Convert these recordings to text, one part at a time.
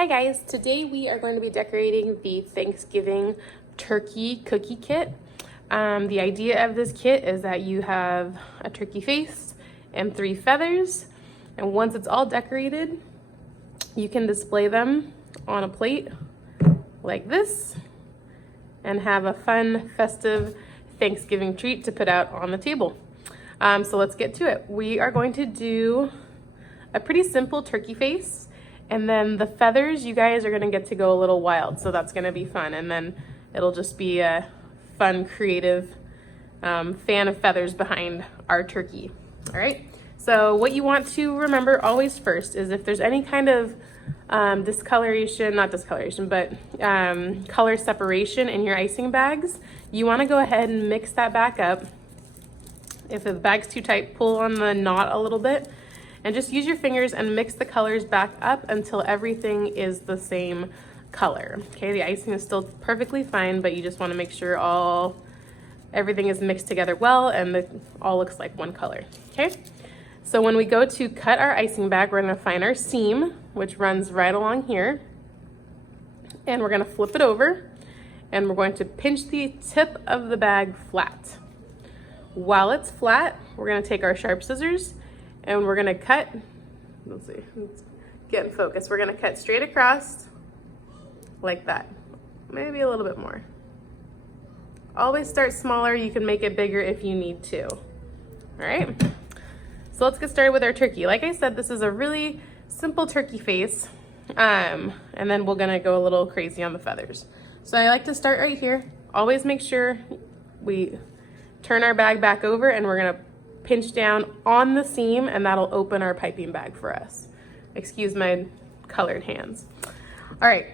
Hi guys, today we are going to be decorating the Thanksgiving turkey cookie kit. The idea of this kit is that you have a turkey face and 3 feathers, and once it's all decorated, you can display them on a plate like this and have a fun, festive Thanksgiving treat to put out on the table. So let's get to it. We are going to do a pretty simple turkey face. And then the feathers, you guys are gonna get to go a little wild, so that's gonna be fun. And then it'll just be a fun, creative fan of feathers behind our turkey. All right, so what you want to remember always first is if there's any kind of color separation in your icing bags, you wanna go ahead and mix that back up. If the bag's too tight, pull on the knot a little bit, and just use your fingers and mix the colors back up until everything is the same color. Okay, the icing is still perfectly fine, but you just want to make sure everything is mixed together well and it all looks like one color. Okay, so when we go to cut our icing bag, we're going to find our seam, which runs right along here, and we're going to flip it over, and we're going to pinch the tip of the bag flat. While it's flat, we're going to take our sharp scissors and we're gonna cut, let's get in focus. We're gonna cut straight across like that, maybe a little bit more. Always start smaller, you can make it bigger if you need to. All right, so let's get started with our turkey. Like I said, this is a really simple turkey face, and then we're gonna go a little crazy on the feathers. So I like to start right here. Always make sure we turn our bag back over and we're gonna pinch down on the seam, and that'll open our piping bag for us. Excuse my colored hands. All right,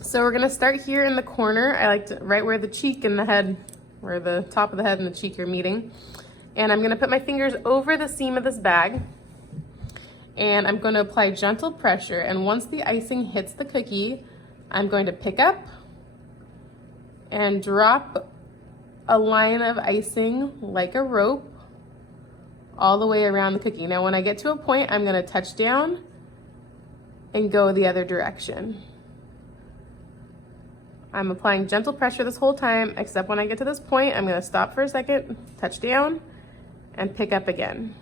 so we're gonna start here in the corner. I like to, right where the cheek and the head, where the top of the head and the cheek are meeting. And I'm gonna put my fingers over the seam of this bag, and I'm gonna apply gentle pressure. And once the icing hits the cookie, I'm going to pick up and drop a line of icing like a rope all the way around the cookie. Now when I get to a point, I'm gonna touch down and go the other direction. I'm applying gentle pressure this whole time, except when I get to this point, I'm gonna stop for a second, touch down, and pick up again.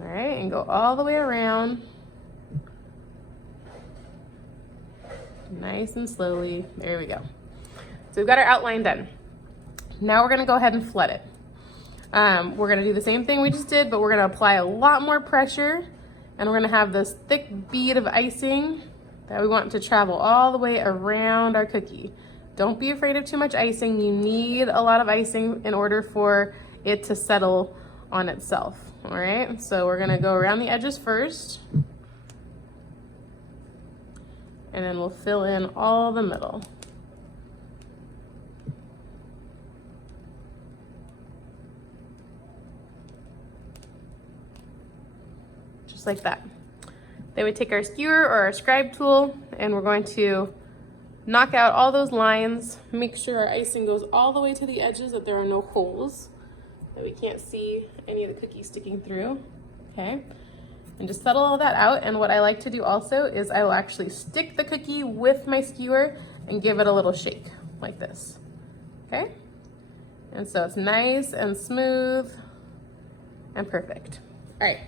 All right, and go all the way around. Nice and slowly, there we go. So we've got our outline done. Now we're gonna go ahead and flood it. We're gonna do the same thing we just did, but we're gonna apply a lot more pressure, and we're gonna have this thick bead of icing that we want to travel all the way around our cookie. Don't be afraid of too much icing. You need a lot of icing in order for it to settle on itself. All right, so we're gonna go around the edges first, and then we'll fill in all the middle. Like that. Then we take our skewer or our scribe tool, and we're going to knock out all those lines, make sure our icing goes all the way to the edges, that there are no holes, that we can't see any of the cookies sticking through. Okay, and just settle all that out. And what I like to do also is I will actually stick the cookie with my skewer and give it a little shake like this. Okay, and so it's nice and smooth and perfect. All right,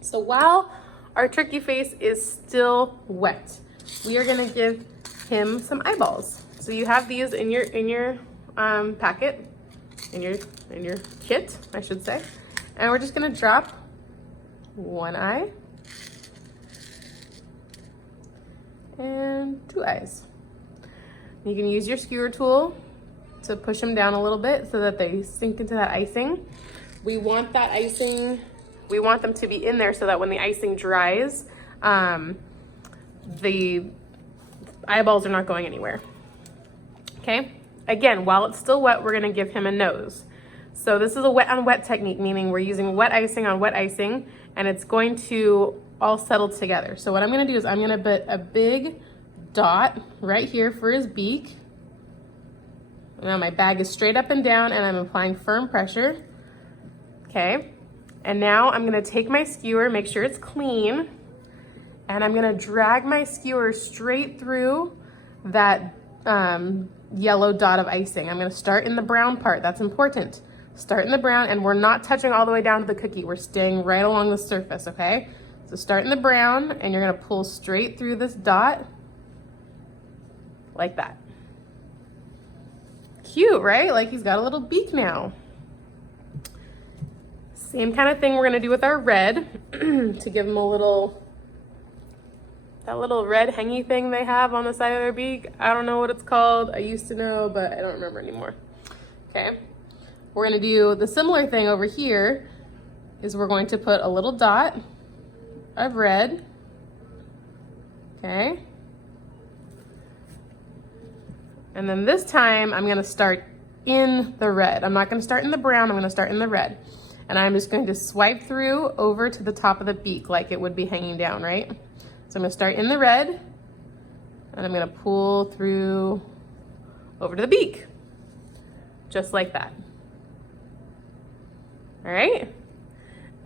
so while our turkey face is still wet, we are gonna give him some eyeballs. So you have these in your packet, in your kit, I should say. And we're just gonna drop one eye and 2 eyes. You can use your skewer tool to push them down a little bit so that they sink into that icing. We want that icing, we want them to be in there so that when the icing dries, the eyeballs are not going anywhere. Okay, again, while it's still wet, we're gonna give him a nose. So this is a wet on wet technique, meaning we're using wet icing on wet icing, and it's going to all settle together. So what I'm gonna do is I'm gonna put a big dot right here for his beak. Now my bag is straight up and down, and I'm applying firm pressure. Okay, and now I'm gonna take my skewer, make sure it's clean, and I'm gonna drag my skewer straight through that yellow dot of icing. I'm gonna start in the brown part, that's important. Start in the brown, and we're not touching all the way down to the cookie. We're staying right along the surface, okay? So start in the brown, and you're gonna pull straight through this dot, like that. Cute, right? Like he's got a little beak now. Same kind of thing we're gonna do with our red to give him a little, that little red hangy thing they have on the side of their beak. I don't know what it's called. I used to know, but I don't remember anymore. Okay. We're gonna do the similar thing over here is we're going to put a little dot of red, okay? And then this time I'm gonna start in the red. I'm not gonna start in the brown, I'm gonna start in the red. And I'm just going to swipe through over to the top of the beak like it would be hanging down, right? So I'm gonna start in the red, and I'm gonna pull through over to the beak, just like that. All right,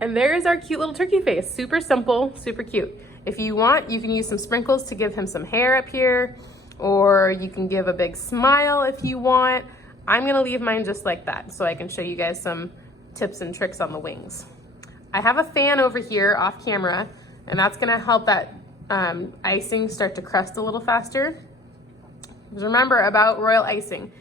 and there's our cute little turkey face. Super simple, super cute. If you want, you can use some sprinkles to give him some hair up here, or you can give a big smile if you want. I'm gonna leave mine just like that so I can show you guys some tips and tricks on the wings. I have a fan over here off camera, and that's gonna help that icing start to crust a little faster. Because remember about royal icing,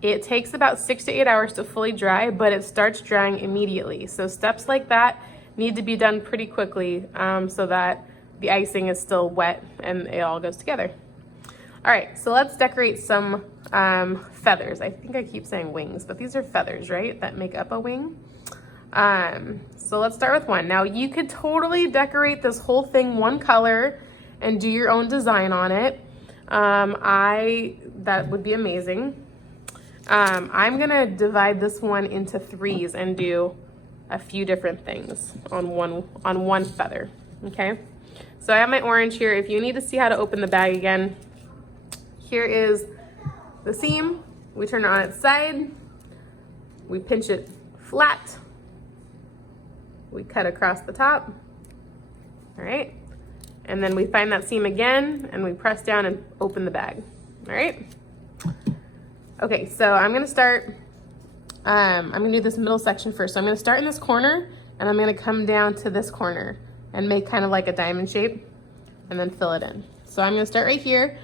it takes about 6 to 8 hours to fully dry, but it starts drying immediately. So steps like that need to be done pretty quickly so that the icing is still wet and it all goes together. All right, so let's decorate some feathers. I think I keep saying wings, but these are feathers, right? That make up a wing. So let's start with one. Now you could totally decorate this whole thing one color and do your own design on it. That would be amazing. I'm gonna divide this one into 3s and do a few different things on one feather, okay? So I have my orange here. If you need to see how to open the bag again, here is the seam. We turn it on its side, we pinch it flat, we cut across the top, all right? And then we find that seam again and we press down and open the bag, all right? Okay, so I'm gonna start, I'm gonna do this middle section first. So I'm gonna start in this corner and I'm gonna come down to this corner and make kind of like a diamond shape and then fill it in. So I'm gonna start right here,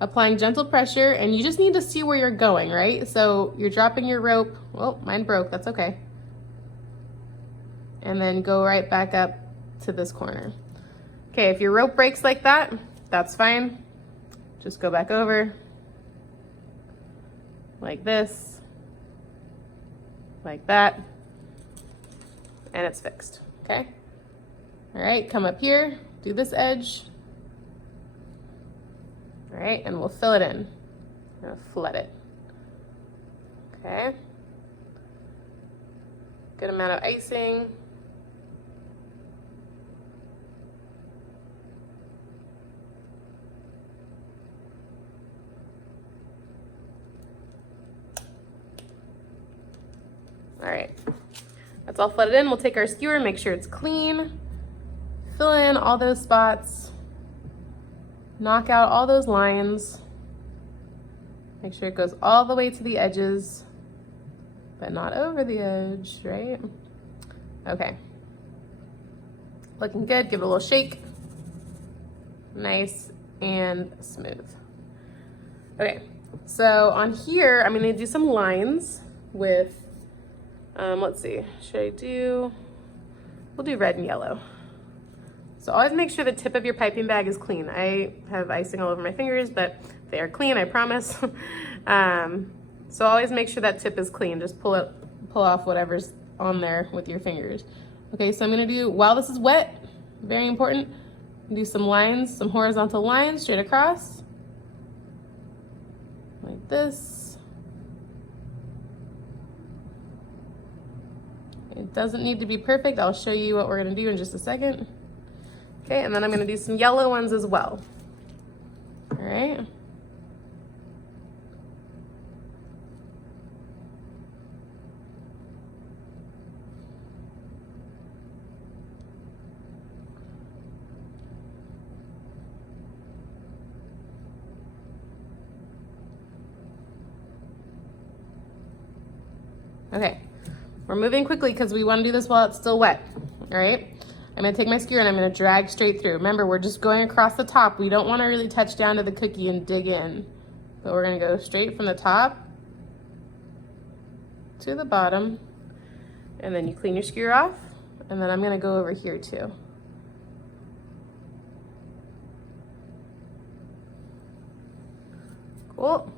applying gentle pressure, and you just need to see where you're going, right? So you're dropping your rope. Oh, mine broke, that's okay. And then go right back up to this corner. Okay, if your rope breaks like that, that's fine. Just go back over, like this, like that, and it's fixed, okay? All right, come up here, do this edge. All right, and we'll fill it in. I'm gonna flood it, okay? Good amount of icing. All right, that's all flooded in. We'll take our skewer, make sure it's clean, fill in all those spots, knock out all those lines, make sure it goes all the way to the edges, but not over the edge, right? Okay, looking good. Give it a little shake. Nice and smooth. Okay, so on here, I'm gonna do some lines with let's see, we'll do red and yellow. So always make sure the tip of your piping bag is clean. I have icing all over my fingers, but they are clean, I promise. So always make sure that tip is clean. Just pull off whatever's on there with your fingers. Okay, so I'm gonna do, while this is wet, very important, do some lines, some horizontal lines straight across, like this. It doesn't need to be perfect. I'll show you what we're gonna do in just a second. Okay, and then I'm gonna do some yellow ones as well. All right. Okay, we're moving quickly because we want to do this while it's still wet. All right, I'm gonna take my skewer and I'm gonna drag straight through. Remember, we're just going across the top. We don't want to really touch down to the cookie and dig in, but we're gonna go straight from the top to the bottom, and then you clean your skewer off, and then I'm gonna go over here too. Cool.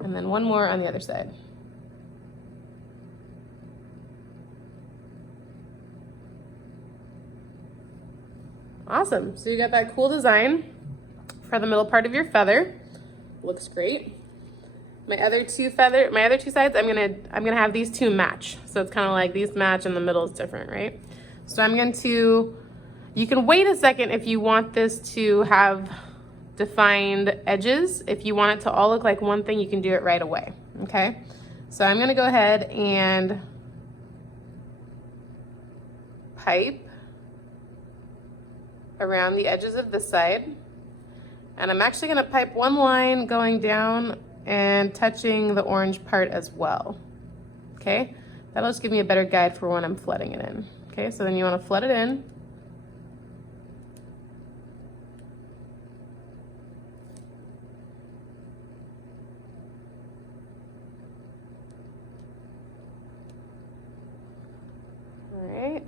And then one more on the other side. Awesome, so you got that cool design for the middle part of your feather. Looks great. My other two sides, I'm gonna have these two match. So it's kind of like these match and the middle is different, right? So I'm going to, you can wait a second if you want this to have defined edges. If you want it to all look like one thing, you can do it right away, okay? So I'm gonna go ahead and pipe around the edges of this side. And I'm actually gonna pipe one line going down and touching the orange part as well, okay? That'll just give me a better guide for when I'm flooding it in, okay? So then you wanna flood it in. All right.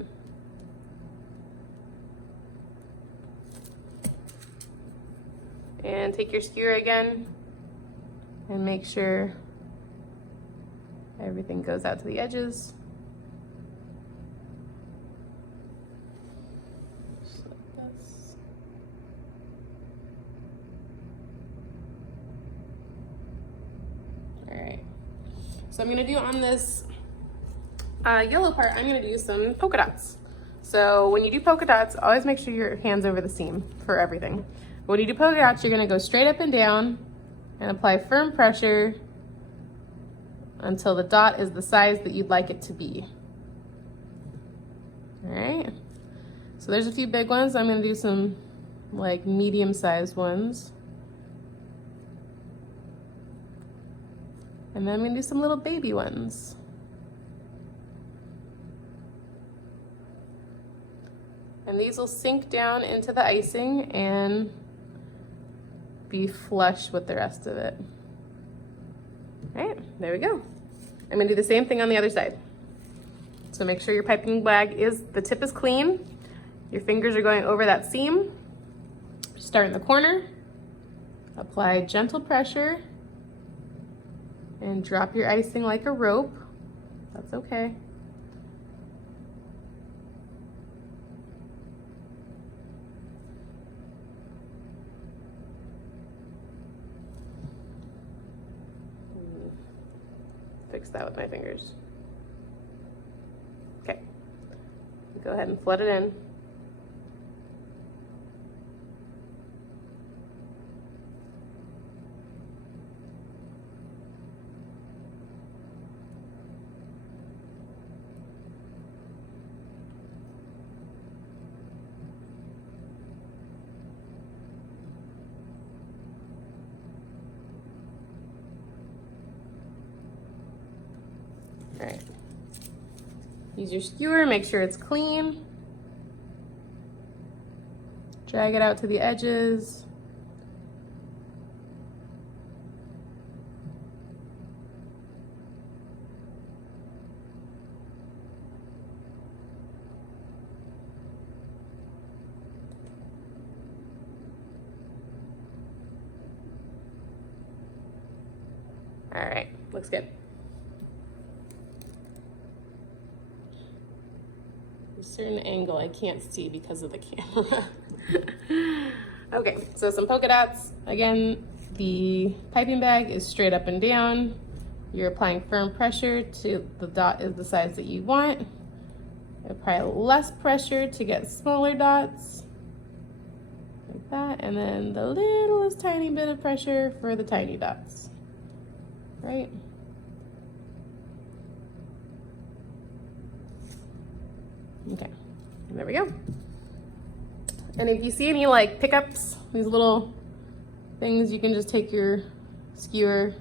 And take your skewer again and make sure everything goes out to the edges. Just like this. All right. So I'm gonna do on this yellow part, I'm gonna do some polka dots. So when you do polka dots, always make sure your hand's over the seam for everything. When you do polka dots, you're gonna go straight up and down and apply firm pressure until the dot is the size that you'd like it to be. All right, so there's a few big ones. I'm gonna do some like medium-sized ones. And then I'm gonna do some little baby ones. And these will sink down into the icing and be flush with the rest of it. All right, there we go. I'm gonna do the same thing on the other side. So make sure your piping bag the tip is clean. Your fingers are going over that seam. Start in the corner, apply gentle pressure, and drop your icing like a rope. That's okay. Fix that with my fingers. Okay, go ahead and flood it in. All right, use your skewer, make sure it's clean. Drag it out to the edges. All right, looks good. A certain angle I can't see because of the camera. Okay, so some polka dots. Again, the piping bag is straight up and down. You're applying firm pressure to the dot is the size that you want. Apply less pressure to get smaller dots. Like that, and then the littlest tiny bit of pressure for the tiny dots. Right? Okay, and there we go. And if you see any like pickups, these little things, you can just take your skewer,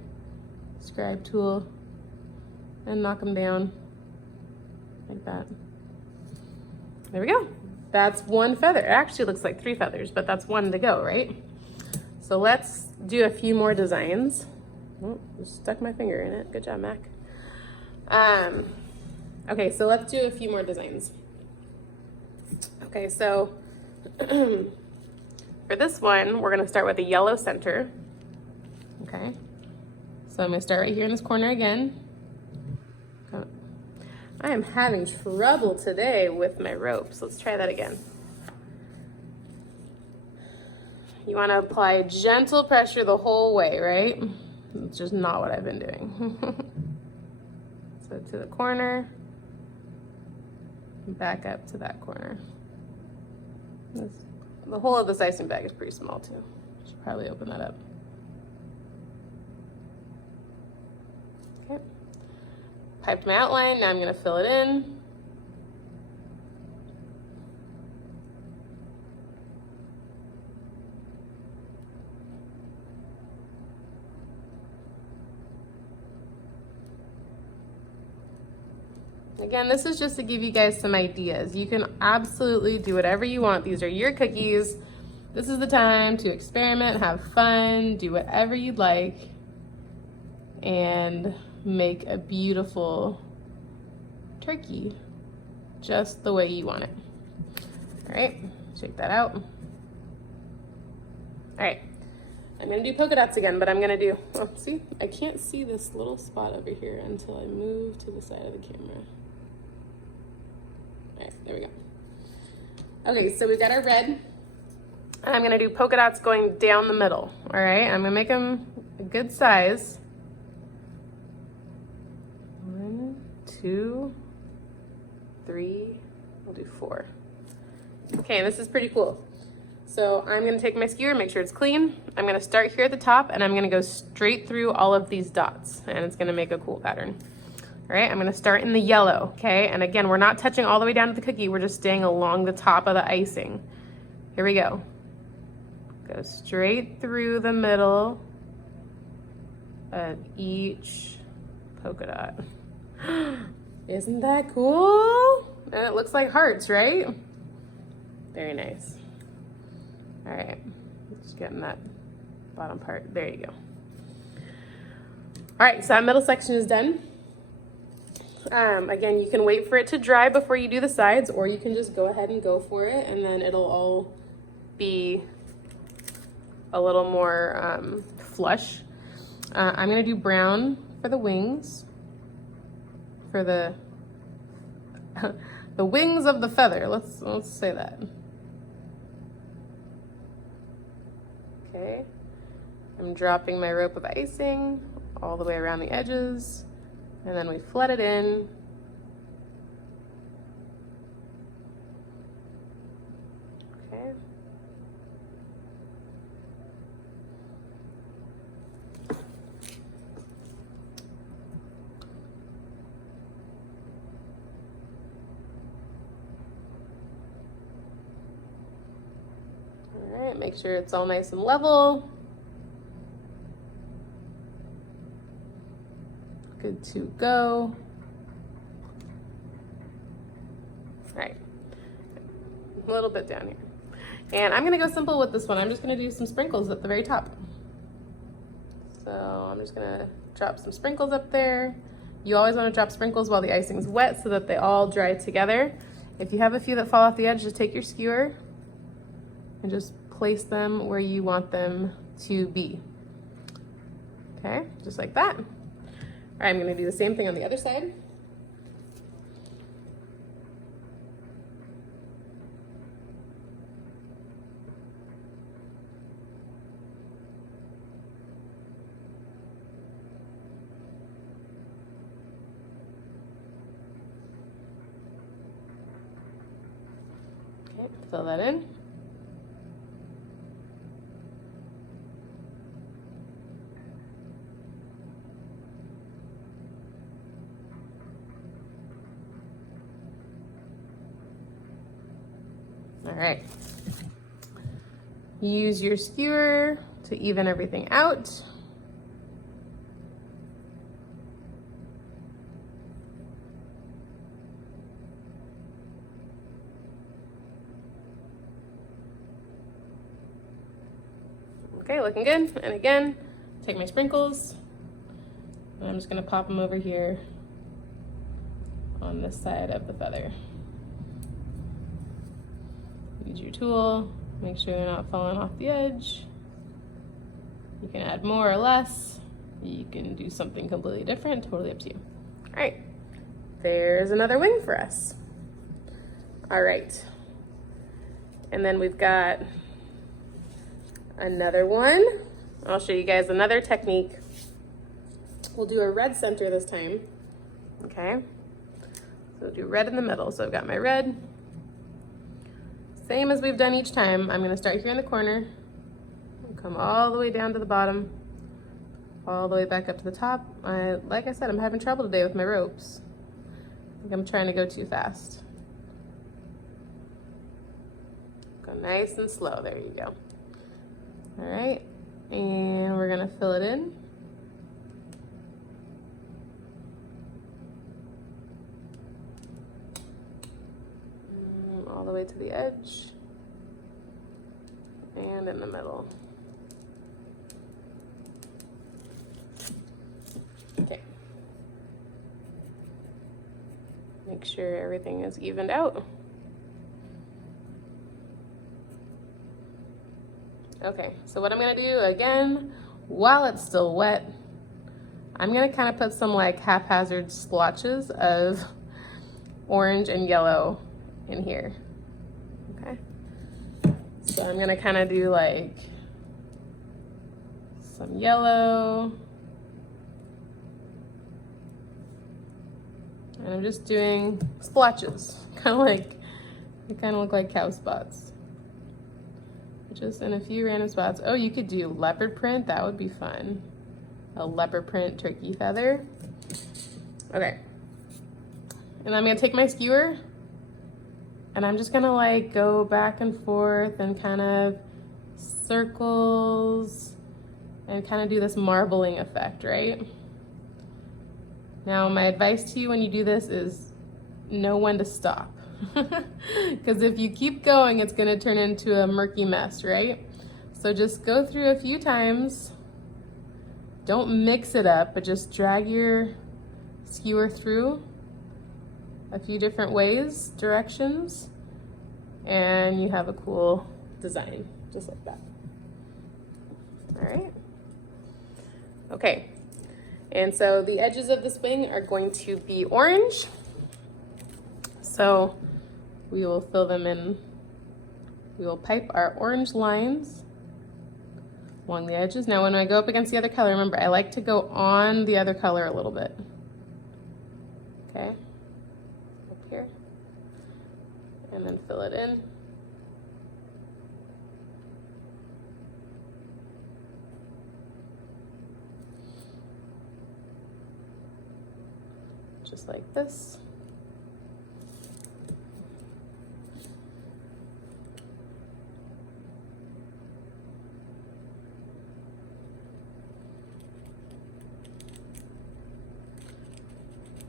scribe tool, and knock them down like that. There we go. That's one feather. It actually looks like 3 feathers, but that's one to go, right? So let's do a few more designs. Oh, just stuck my finger in it. Good job, Mac. Okay, so let's do a few more designs. Okay, so for this one, we're gonna start with a yellow center. Okay, so I'm gonna start right here in this corner again. I am having trouble today with my ropes. Let's try that again. You wanna apply gentle pressure the whole way, right? It's just not what I've been doing. So to the corner, back up to that corner. The whole of this icing bag is pretty small too. Should probably open that up. Okay. Piped my outline, now I'm gonna fill it in. Again, this is just to give you guys some ideas. You can absolutely do whatever you want. These are your cookies. This is the time to experiment, have fun, do whatever you'd like, and make a beautiful turkey just the way you want it. All right, shake that out. All right, I'm gonna do polka dots again, but I'm gonna do, oh, see, I can't see this little spot over here until I move to the side of the camera. All right, there we go. Okay, so we've got our red. I'm gonna do polka dots going down the middle. All right, I'm gonna make them a good size. 1, 2, 3, we'll do 4. Okay, this is pretty cool. So I'm gonna take my skewer, make sure it's clean. I'm gonna start here at the top and I'm gonna go straight through all of these dots and it's gonna make a cool pattern. All right, I'm gonna start in the yellow, okay? And again, we're not touching all the way down to the cookie, we're just staying along the top of the icing. Here we go. Go straight through the middle of each polka dot. Isn't that cool? And it looks like hearts, right? Very nice. All right, just getting that bottom part. There you go. All right, so that middle section is done. Again, you can wait for it to dry before you do the sides, or you can just go ahead and go for it, and then it'll all be a little more flush. I'm gonna do brown for the wings, for the the wings of the feather. Let's say that. Okay, I'm dropping my rope of icing all the way around the edges, and then we flood it in. Okay. All right, make sure it's all nice and level. Good to go. All right, a little bit down here. And I'm gonna go simple with this one. I'm just gonna do some sprinkles at the very top. So I'm just gonna drop some sprinkles up there. You always wanna drop sprinkles while the icing's wet so that they all dry together. If you have a few that fall off the edge, just take your skewer and just place them where you want them to be. Okay, just like that. All right, I'm gonna do the same thing on the other side. Okay, fill that in. All right. Use your skewer to even everything out. Okay, looking good. And again, take my sprinkles, and I'm just gonna pop them over here on this side of the feather. Use your tool, make sure they're not falling off the edge. You can add more or less. You can do something completely different, totally up to you. All right, there's another wing for us. All right, and then we've got another one. I'll show you guys another technique. We'll do a red center this time, okay? So we'll do red in the middle. So I've got my red. Same as we've done each time. I'm gonna start here in the corner, come all the way down to the bottom, all the way back up to the top. Like I said, I'm having trouble today with my ropes. I think I'm trying to go too fast. Go nice and slow, there you go. All right, and we're gonna fill it in. All the way to the edge and in the middle. Okay. Make sure everything is evened out. Okay, so what I'm gonna do again, while it's still wet, I'm gonna kind of put some like haphazard splotches of orange and yellow in here. Okay, so I'm gonna kind of do like some yellow, and I'm just doing splotches, kind of like, they kind of look like cow spots, just in a few random spots. Oh, you could do leopard print, that would be fun. A leopard print turkey feather. Okay, and I'm gonna take my skewer, and I'm just gonna like go back and forth and kind of circles and kind of do this marbling effect, right? Now, my advice to you when you do this is know when to stop. Because if you keep going, it's gonna turn into a murky mess, right? So just go through a few times. Don't mix it up, but just drag your skewer through a few different ways, directions, and you have a cool design, just like that. All right. Okay, and so the edges of this wing are going to be orange. So we will fill them in. We will pipe our orange lines along the edges. Now, when I go up against the other color, remember, I like to go on the other color a little bit. Okay, up here, and then fill it in. Just like this.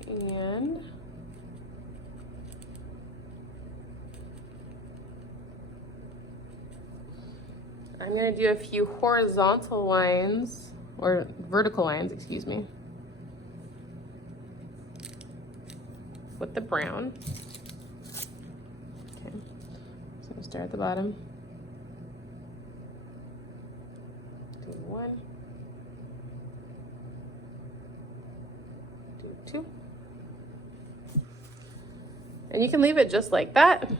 And I'm going to do a few horizontal lines, or vertical lines, excuse me, with the brown. Okay, so we'll start at the bottom. Do one, do two. And you can leave it just like that.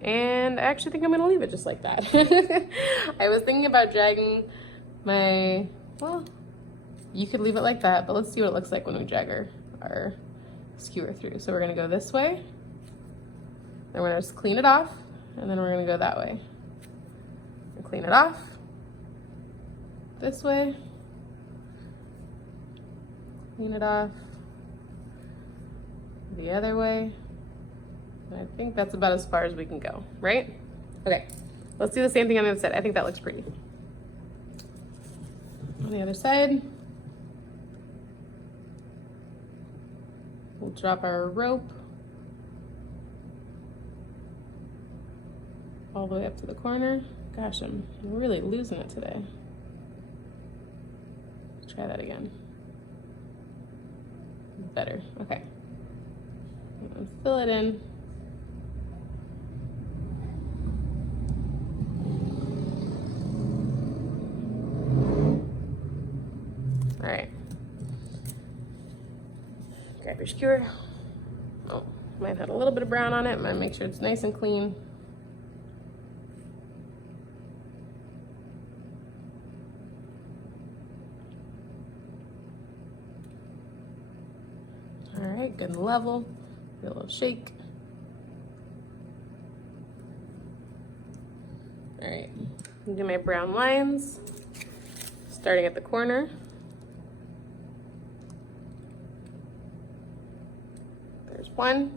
And I actually think I'm gonna leave it just like that. I was thinking about dragging my, well, you could leave it like that, but let's see what it looks like when we drag our skewer through. So we're gonna go this way, then we're gonna just clean it off, and then we're gonna go that way. And clean it off, this way, clean it off, the other way. And I think that's about as far as we can go, right? Okay, let's do the same thing on the other side. I think that looks pretty. On the other side, we'll drop our rope. all the way up to the corner. Gosh, I'm really losing it today. Let's try that again. Better, okay. And fill it in. All right. Grab your skewer. Oh, might have a little bit of brown on it. I'm gonna make sure it's nice and clean. All right, good and level. Give it a little shake. All right, do my brown lines, starting at the corner. There's one.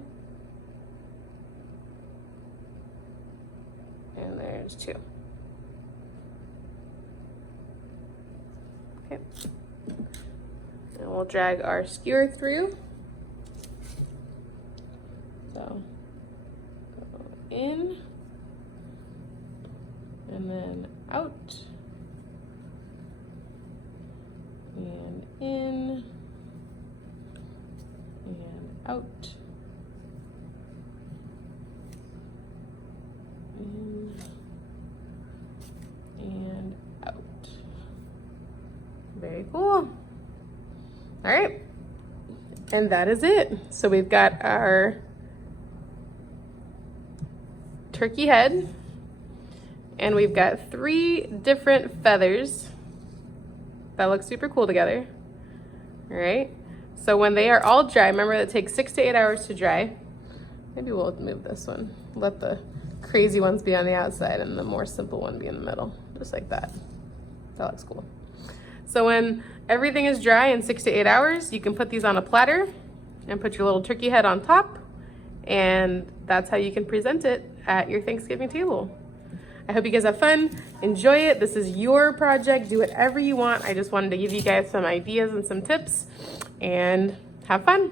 And there's two. Okay. And we'll drag our skewer through. So, go in, and then out, and in, and out, in, and out. Very cool. All right, and that is it. So we've got our turkey head, and we've got 3 different feathers that look super cool together. All right, so when they are all dry, remember that it takes 6 to 8 hours to dry. Maybe we'll move this one, let the crazy ones be on the outside and the more simple one be in the middle, just like that. That looks cool. So when everything is dry in 6 to 8 hours, you can put these on a platter and put your little turkey head on top, and that's how you can present it at your Thanksgiving table. I hope you guys have fun, enjoy it. This is your project, do whatever you want. I just wanted to give you guys some ideas and some tips, and have fun.